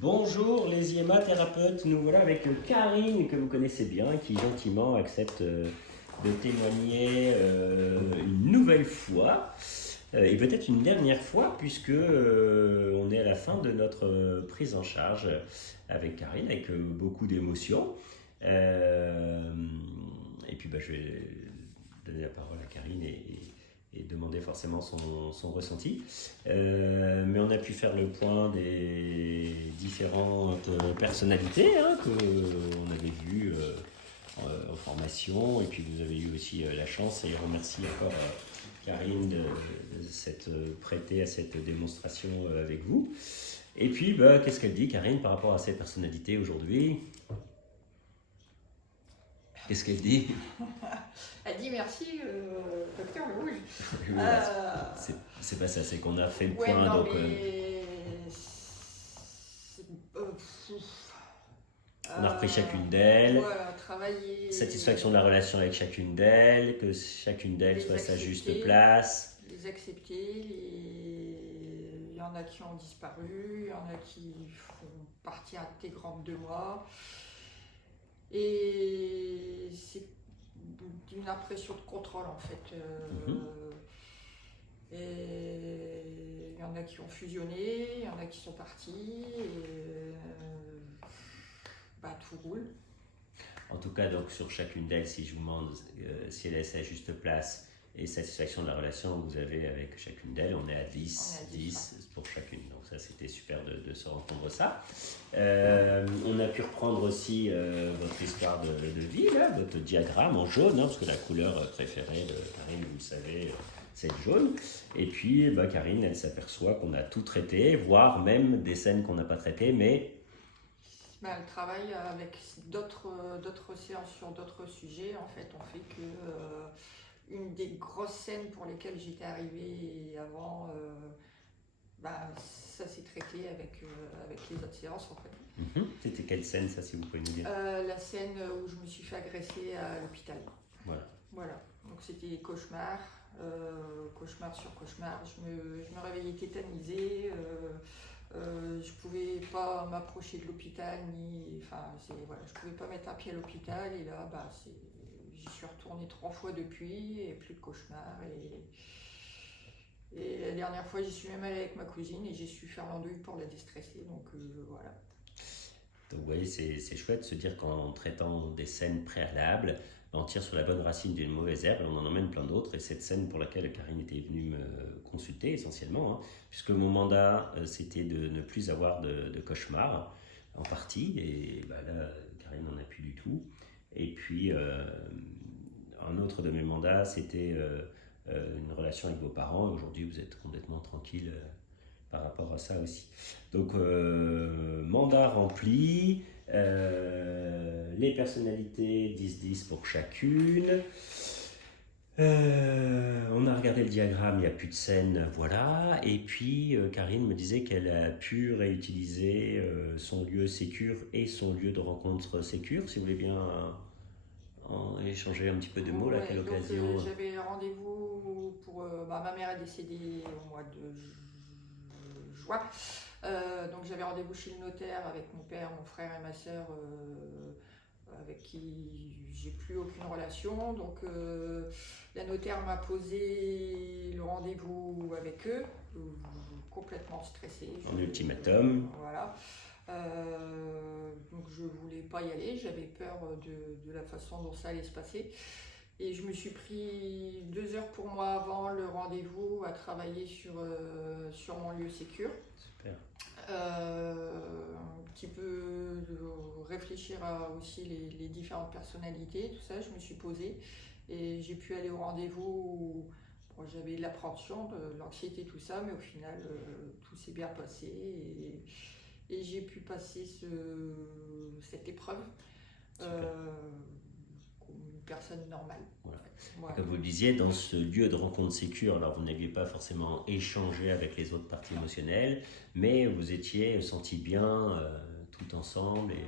Bonjour les IMA thérapeutes, nous voilà avec Karine que vous connaissez bien qui gentiment accepte de témoigner une nouvelle fois et peut-être une dernière fois puisque on est à la fin de notre prise en charge avec Karine avec beaucoup d'émotions. Et puis je vais donner la parole à Karine et demander forcément son ressenti. Mais on a pu faire le point des différentes personnalités qu'on avait vues en formation, et puis vous avez eu aussi la chance, et remercie encore Karine de s'être prêtée à cette démonstration avec vous. Et puis qu'est-ce qu'elle dit Karine par rapport à ces personnalités aujourd'hui? Qu'est-ce qu'elle dit? Elle dit merci, docteur Le Rouge. C'est pas ça, c'est qu'on a fait le Ouais, point. non, Donc, mais... on a repris chacune d'elles. Voilà, travailler... Satisfaction de la relation avec chacune d'elles, que chacune d'elles soit à sa juste place. Les accepter, il y en a qui ont disparu, il y en a qui font partie intégrante de moi. Et c'est une impression de contrôle en fait. Et il y en a qui ont fusionné, il y en a qui sont partis, et tout roule. En tout cas, donc sur chacune d'elles, si je vous demande si elle est à sa juste place et satisfaction de la relation que vous avez avec chacune d'elles, on est à 10 pour chacune. Donc ça, c'était super de se rendre ça. On a pu reprendre aussi votre histoire de vie, là, votre diagramme en jaune, parce que la couleur préférée de Karine, vous le savez, c'est le jaune. Et puis, Karine, elle s'aperçoit qu'on a tout traité, voire même des scènes qu'on n'a pas traitées, mais... Elle travaille avec d'autres séances sur d'autres sujets. En fait, on fait que... une des grosses scènes pour lesquelles j'étais arrivée avant, ça s'est traité avec les autres séances en fait. C'était quelle scène ça, si vous pouvez nous dire? La scène où je me suis fait agresser à l'hôpital. Voilà. Donc c'était des cauchemars, cauchemar sur cauchemar. Je me réveillais tétanisée, je pouvais pas m'approcher de l'hôpital, je pouvais pas mettre un pied à l'hôpital, et là j'y suis retournée 3 fois depuis, et plus de cauchemars. Et la dernière fois, j'y suis même allée avec ma cousine, et j'ai su faire l'andouille pour la déstresser. Donc voilà. Donc vous voyez, c'est chouette de se dire qu'en traitant des scènes préalables, on tire sur la bonne racine d'une mauvaise herbe, et on en emmène plein d'autres. Et cette scène pour laquelle Karine était venue me consulter essentiellement, puisque mon mandat c'était de ne plus avoir de cauchemars en partie, et là Karine n'en a plus du tout. Et puis un autre de mes mandats c'était une relation avec vos parents. Aujourd'hui vous êtes complètement tranquille par rapport à ça aussi. Donc mandat rempli, les personnalités 10-10 pour chacune. On a regardé le diagramme, il n'y a plus de scène, voilà. Et puis Karine me disait qu'elle a pu réutiliser son lieu sécure et son lieu de rencontre sécure. Si vous voulez bien échanger un petit peu de mots, là, à quelle occasion? J'avais rendez-vous pour... ma mère est décédée au mois de juin. Donc j'avais rendez-vous chez le notaire avec mon père, mon frère et ma soeur, avec qui j'ai plus aucune relation. Donc la notaire m'a posé le rendez-vous avec eux, complètement stressée. En ultimatum. Voilà. Donc je voulais pas y aller, j'avais peur de la façon dont ça allait se passer. Et je me suis pris 2 heures pour moi avant le rendez-vous à travailler sur mon lieu sécure. Super. Un petit peu réfléchir à aussi les différentes personnalités, tout ça. Je me suis posée et j'ai pu aller au rendez-vous. Bon, j'avais de l'appréhension, de l'anxiété, tout ça, mais au final, tout s'est bien passé. Et j'ai pu passer cette épreuve comme une personne normale. Voilà. Voilà. Comme vous le disiez, dans ce lieu de rencontre sécure, alors vous n'aviez pas forcément échangé avec les autres parties émotionnelles, mais vous étiez sentis bien tout ensemble, et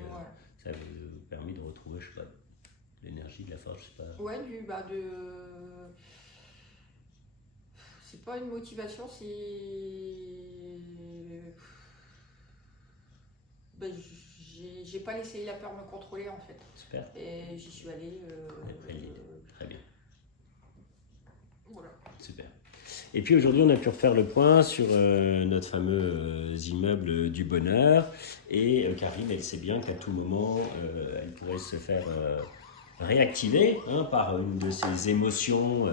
ça vous a permis de retrouver, je sais pas, l'énergie, de la force, je sais pas. Ouais, c'est pas une motivation, c'est bah, j'ai pas laissé la peur me contrôler en fait. Super. Et j'y suis allée. Après le lead. Très bien. Voilà. Super. Et puis aujourd'hui, on a pu refaire le point sur notre fameux immeuble du bonheur. Et Karine, elle sait bien qu'à tout moment, elle pourrait se faire réactiver par une de ses émotions.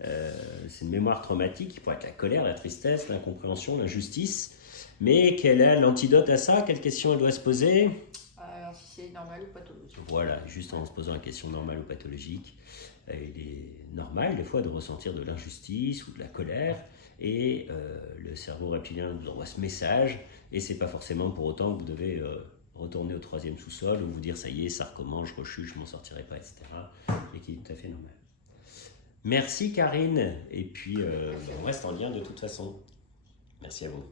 C'est une mémoire traumatique qui pourrait être la colère, la tristesse, l'incompréhension, l'injustice. Mais quel est l'antidote à ça? Quelle question elle doit se poser? Alors, si c'est normal ou pathologique. Voilà, juste en se posant la question normale ou pathologique. Il est normal des fois de ressentir de l'injustice ou de la colère et le cerveau reptilien vous envoie ce message et c'est pas forcément pour autant que vous devez retourner au 3e sous-sol ou vous dire ça y est, ça recommence, je rechute, je m'en sortirai pas, etc. Et qui est tout à fait normal. Merci Karine et puis on reste en lien de toute façon. Merci à vous.